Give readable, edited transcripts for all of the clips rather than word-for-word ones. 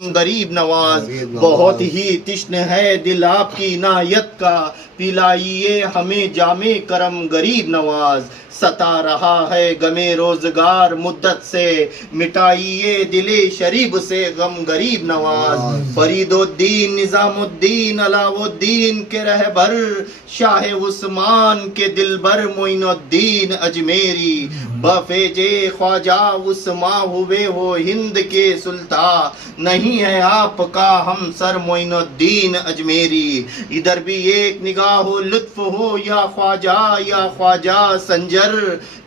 غریب نواز بہت ہی تشن ہے دل آپ کی عنایت کا، پلائیے ہمیں جام کرم غریب نواز، ستا رہا ہے غم روزگار مدت سے، مٹائیے دل شریف سے غم غریب نواز۔ فرید الدین نظام الدین علاؤ الدین کے رہبر، شاہ عثمان کے دلبر معین الدین اجمیری، بفیج خواجہ عثمان ہوئے وہ ہند کے سلطان، نہیں ہے آپ کا ہم سر معین الدین اجمیری۔ ادھر بھی ایک نگاہ ہو لطف ہو یا خواجہ سنجر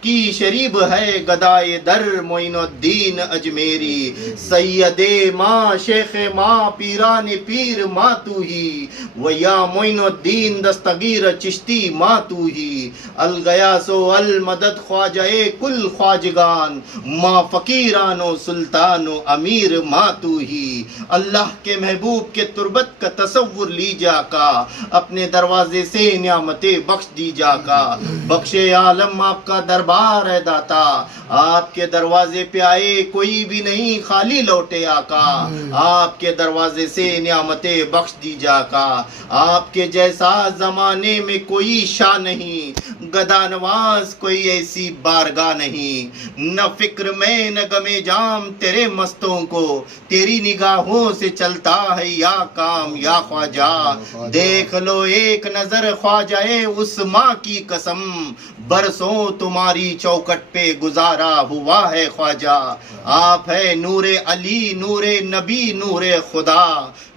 کی شریب ہے گدائے در معین الدین اجمیری۔ سید ماں شیخ ماں پیران پیر ماں تو ہی، و یا معین الدین دستگیر چشتی ماں تو ہی، الغیاث و المدد خواجہ کل خواجگان، ماں فقیران و سلطان و امیر ماں تو ہی۔ اللہ کے محبوب کے تربت کا تصور لیجا کا، اپنے دروازے سے نعمتیں بخش دیجا کا، بخش عالم آپ کا دربار ہے داتا، آپ کے دروازے پہ آئے کوئی بھی نہیں خالی لوٹے آقا، آپ کے دروازے سے نعمتیں بخش دیجا کا، آپ کے جیسا زمانے میں کوئی شاہ نہیں، گدا نواز کوئی ایسی بارگاہ نہیں، نہ فکر میں نہ غم جام تیرے مستوں کو، تیری نگاہوں سے چلتا ہے یا کام یا خواجہ، دیکھ لو ایک نظر خواجہ عثمان کی قسم، برسوں تمہاری چوکٹ پہ گزارا ہوا ہے خواجہ، آپ ہے نور علی نور نبی نور خدا،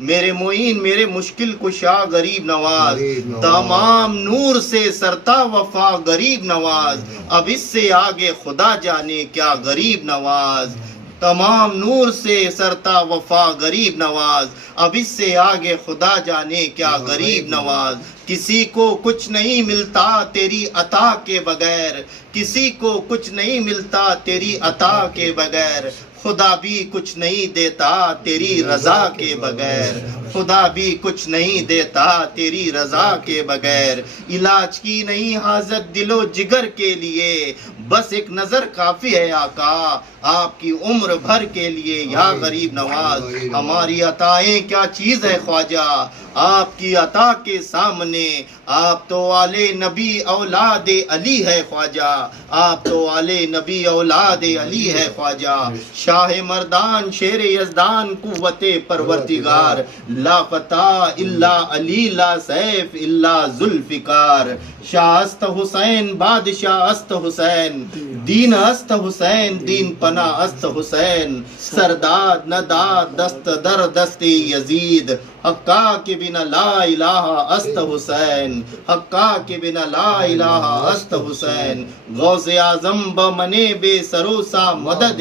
میرے معین میرے مشکل کشا غریب نواز، تمام نور سے سرتا وفا غریب نواز، اب اس سے آگے خدا جانے کیا غریب نواز، تمام نور سے سرتا وفا غریب نواز، اب اس سے آگے خدا جانے کیا غریب نواز۔ کسی کو کچھ نہیں ملتا تیری عطا کے بغیر، کسی کو کچھ نہیں ملتا تیری عطا کے بغیر، خدا بھی کچھ نہیں دیتا تیری رضا کے بغیر، خدا بھی کچھ نہیں دیتا تیری رضا کے بغیر، علاج کی نہیں حاجت دل و جگر کے لیے، بس ایک نظر کافی ہے آقا آپ کی عمر بھر کے لیے یا غریب نواز۔ ہماری عطائیں کیا چیز ہے خواجہ آپ کی عطا کے سامنے، آپ تو آلے نبی اولاد علی ہے خواجہ، آپ تو آلے نبی اولاد علی ہے خواجہ، شاہ مردان شیر یزدان قوت پروردگار، لا فتح الا علی لا سیف الا ذوالفقار، شاہ است حسین بادشاہ است حسین، دین است حسین دین پناہ است حسین، سرداد نداد دست در دست یزید، حقا کے بنا لا الہ است حسین، حقا کے بنا لا الہ است حسین، غوث اعظم بمنے بے سروسا مدد،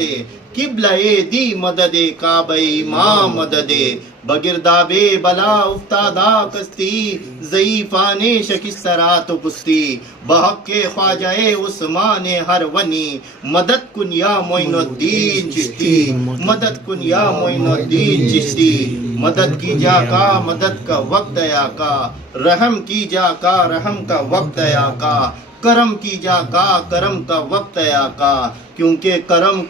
قبلہ دی مدد کعبہ ماں مدد، بگرداب بلا افتادہ کستی، ضعیفان شکسترات و پستی، بحق خواجہ عثمان ہر ونی، مدد کن یا معین الدین چشتی، مدد کن یا معین الدین چشتی، مدد کی جا کا مدد کا وقت ہے آقا، رحم کی جا کا رحم کا وقت ہے آقا، کرم کی جا کا کرم کا وقت ہے آقا، کیونکہ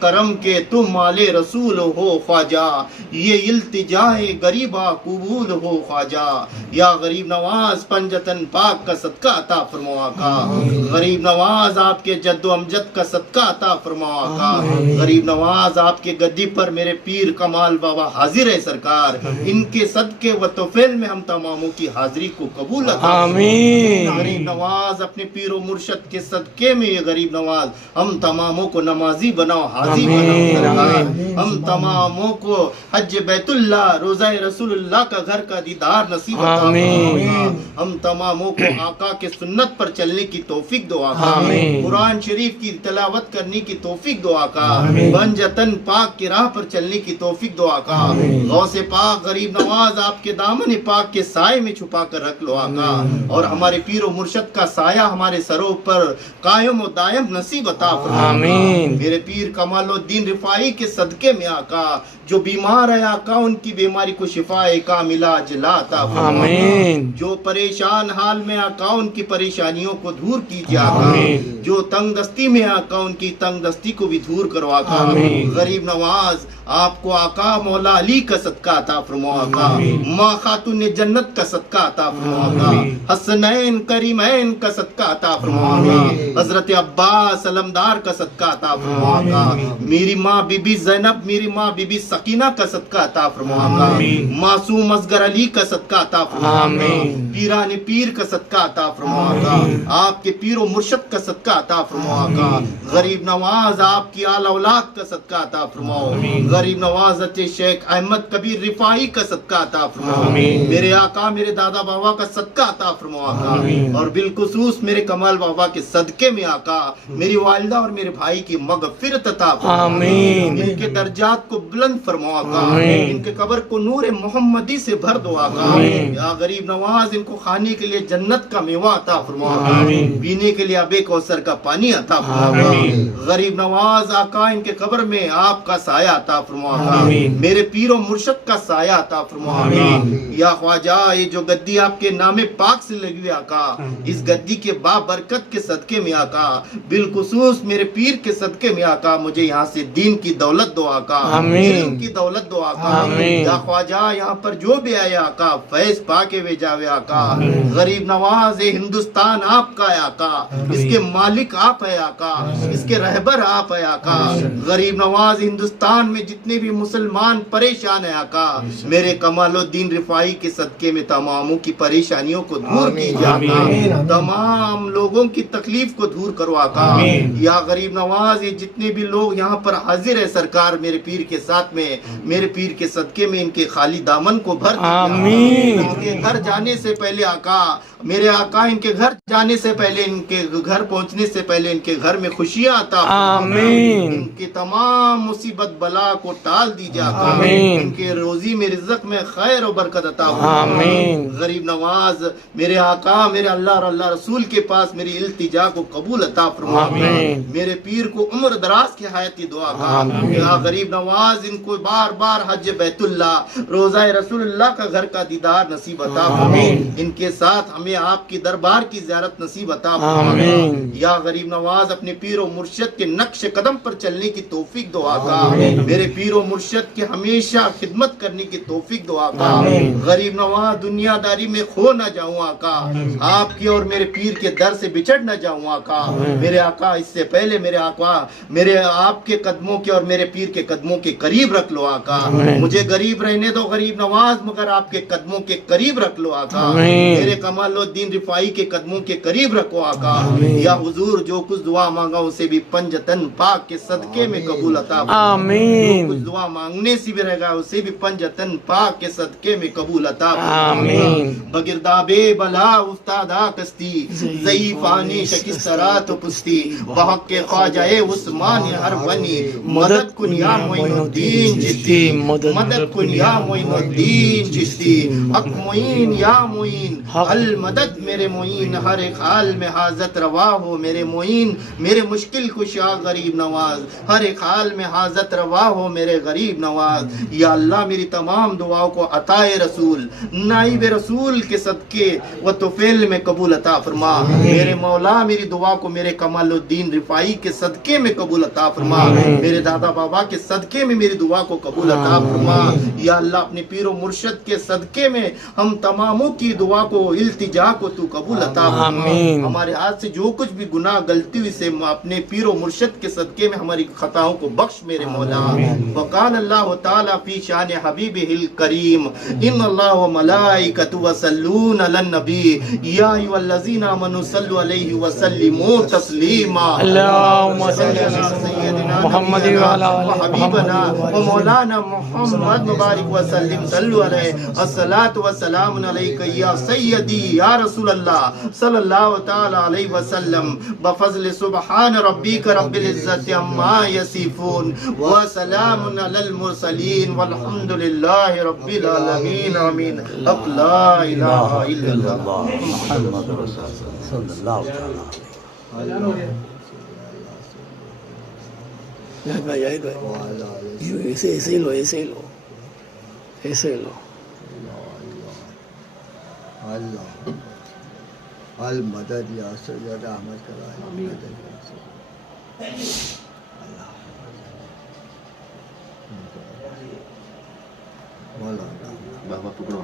کرم کے تم مال رسول ہو خواجہ، یہ التجائے غریبہ قبول ہو خواجہ، یا غریب نواز پنجتن پاک کا صدقہ عطا فرما آقا، غریب نواز آپ کے جد و امجد کا صدقہ عطا فرما آقا، غریب نواز آپ کے گدی پر میرے پیر کمال بابا حاضر ہے سرکار، ان کے صدقے و توفیل میں ہم تماموں کی حاضری کو قبول عطا فرما، غریب نواز اپنے پیر و مرشد کے صدقے میں یہ غریب نواز ہم تماموں کو نمازی بناؤ حاضی بناؤ سرکار، ہم تماموں کو حج بیت اللہ روزہ رسول اللہ کا گھر کا دیدار نصیب عطا فرما، ہم تماموں کو آقا کے سنت پر چلنے کی توفیق دو آقا، قرآن شریف کی تلاوت کرنے کی توفیق دو آقا، بنجتن پاک کی راہ پر چلنے کی توفیق دو آقا، غوث پاک غریب نواز آپ کے دامن پاک کے سائے میں چھپا کر رکھ لو آقا، اور ہمارے پیر و مرشد کا سایہ ہمارے سروں پر قائم و دائم نصیب عطا فرما، آمین. میرے پیر کمال الدین رفاعی کے صدقے میں آقا جو بیمار ہے آقا ان کی بیماری کو شفا کاملہ عاجلہ عطا فرما. آمین. جو پریشان حال میں آقا ان کی پریشانیوں کو دور کیجیے آقا. آمین. جو تنگ دستی میں آقا ان کی تنگ دستی کو بھی دور کرو آقا. آمین. غریب نواز آپ کو آقا مولا علی کا صدقہ عطا فرما آقا. آمین. ماں خاتون جنت کا صدقہ عطا فرما آقا. آمین. حسنین کریمین کا صدقہ عطا فرما آقا. آمین. حضرت عباس علمدار کا صدقہ عطا فرما آقا. آمین. میری ماں بی بی زینب میری ماں بی بی سکینہ کا صدقہ عطا فرما آقا. آمین. معصوم اصغر علی کا صدقہ عطا فرما آقا. آمین. پیران پیر کا صدقہ عطا فرما آقا. آمین. آپ کے پیر و مرشد کا صدقہ عطا فرما آقا. غریب نواز آپ کی آل اولاد کا صدقہ عطا فرماؤ. غریب نواز شیخ احمد کبیر رفاعی کا صدقہ عطا فرماؤ. آمین. میرے آقا میرے دادا بابا کا صدقہ عطا فرماؤ آقا. آمین. اور بالخصوص میرے کمال بابا کے صدقے میں آقا میری والدہ اور میرے بھائی کی مغفرت عطا فرماؤ. آمین. ان کے درجات کو بلند فرماؤ آقا. آمین. ان کے قبر کو نور محمدی سے بھر دو آقا. آمین. یا غریب نواز ان کو کھانے کے لیے جنت کا میوہ عطا فرماؤ آقا. آمین. پینے کے لیے آب کوثر کا پانی عطا فرماؤ آقا. آمین. غریب نواز آقا ان کے قبر میں آپ کا سایہ عطا فرماؤ آقا. آمین. میرے پیر و مرشد کا سایہ عطا فرماؤ آقا. آمین. یا خواجہ یہ جو گدی آپ کے نام پاک سے لگی ہوئی آقا اس گدی کے بابرکت کے صدقے میں آقا بالخصوص میرے پیر کے صدقے میں آقا مجھے یہاں سے دین کی دولت دو آقا. آمین. علم کی دولت دو آقا. آمین. یا خواجہ یہاں پر جو بھی آئے آقا فیض پا کے بھی جاوے آقا. غریب نواز یہ ہندوستان آپ کا ہے آقا. اس کے مالک آپ ہے آقا. اس کے رہبر آپ ہے آقا. غریب نواز ہندوستان میں جتنے بھی مسلمان پریشان ہیں آقا میرے کمال الدین رفاعی کے صدقے میں تماموں کی پریشانیوں کو دور کیجیے آقا. آمین. تمام لوگوں کی تکلیف کو دور کرو آقا. آمین. یا غریب نواز یہ جتنے بھی لوگ یہاں پر حاضر ہے سرکار میرے پیر کے ساتھ میں میرے پیر کے صدقے میں ان کے خالی دامن کو بھر دیجیے آقا. آمین. ان کے گھر جانے سے پہلے آقا میرے آقا ان کے گھر جانے سے پہلے ان کے گھر پہنچنے سے پہلے ان کے گھر میں خوشیاں عطا فرمائے. آمین. ان کی تمام مصیبت بلا کو ٹال دیجیے آقا. آمین. ان کے روزی میں رزق میں خیر و برکت عطا آمین. غریب نواز میرے آقا میرے اللہ اور اللہ رسول کے پاس میری التجا کو قبول عطا فرما. آمین. میرے پیر کو عمر دراز کی حیاتی دعا کا. آمین. یا غریب نواز ان کو بار بار حج بیت اللہ روزہ رسول اللہ کا گھر کا دیدار نصیب عطا فرما. آمین. ان کے ساتھ ہمیں آپ کی دربار کی زیارت نصیب عطا فرما. آمین. یا غریب نواز اپنے پیر و مرشد کے نقش قدم پر چلنے کی توفیق دعا کا. آمین. میرے پیر و مرشد کے ہمیشہ خدمت کرنے کی توفیق دعا کا. آمین. غریب نواز دنیا داری میں کھو نہ جاؤں آقا. آپ کی اور میرے پیر کے در سے بچڑ نہ جاؤں آقا. میرے آقا اس سے پہلے میرے آقا میرے آپ کے قدموں کے اور میرے پیر کے قدموں کے قریب رکھ لو آقا. مجھے غریب رہنے دو غریب نواز مگر آپ کے قدموں کے قریب رکھ لو آقا. میرے کمال الدین رفاعی کے قدموں کے قریب رکھو آقا. یا حضور جو کچھ دعا مانگا اسے بھی پنجتن پاک کے صدقے میں قبول عطا فرما. آمین. جو کچھ دعا مانگنے سے بھی رہ گا اسے بھی پنجتن پاک کے صدقے میں قبول عطا فرما. آمین. بگرداب بلا افتادا کستی ضعیفانی شکسترا تو پستی بحق خواجہ عثمان ہر ونی مدد کن یا معین الدین چشتی. مدد کن یا معین الدین چشتی. حق معین یا معین المدد میرے معین ہر ایک حال میں حاجت روا ہو. میرے معین میرے مشکل کشا غریب نواز ہر ایک حال میں حاجت روا ہو میرے غریب نواز. یا اللہ میری تمام دعاؤں کو عطائے رسول نائب رسول کے صدقے و توفیل میں قبول عطا فرما. میرے مولا میری دعا کو میرے کمال الدین رفاعی کے صدقے میں قبول عطا فرما. میرے دادا بابا کے صدقے میں میری دعا کو قبول عطا فرما. یا اللہ اپنے پیر و مرشد کے صدقے میں ہم تماموں کی دعا کو التجا کو تو قبول عطا فرما. ہمارے ہاتھ سے جو کچھ بھی گناہ غلطی ہوئی سے اپنے پیر و مرشد کے صدقے میں ہماری خطاؤں کو بخش میرے مولا. وقال اللہ تعالی فی شان حبیبہ الکریم ان اللہ و ملائکۃ یصلون علی النبی یا ایھا الذین آمنوا صلوا علیہ وسلموا تسلیما. اللہم صل علی محمد وعلی حبیبنا و مولانا محمد مبارک وسلم صلوا علیہ الصلاۃ والسلام علیک یا سیدی یا رسول اللہ صلی اللہ تعالی علیہ وسلم بفضل سبحان ربک رب العزت عما یصفون وسلام علی المرسلین والحمد للہ رب العالمین آمین. حق لا الہ الا اللہ محمد رسول اللہ صلی اللہ تعالی جاہد بھائی ایسے ہی لو ایسے ہی لو اللہ المدد یا سید احمد کرائے مدد یا سید اللہ مولانا بابا پکڑو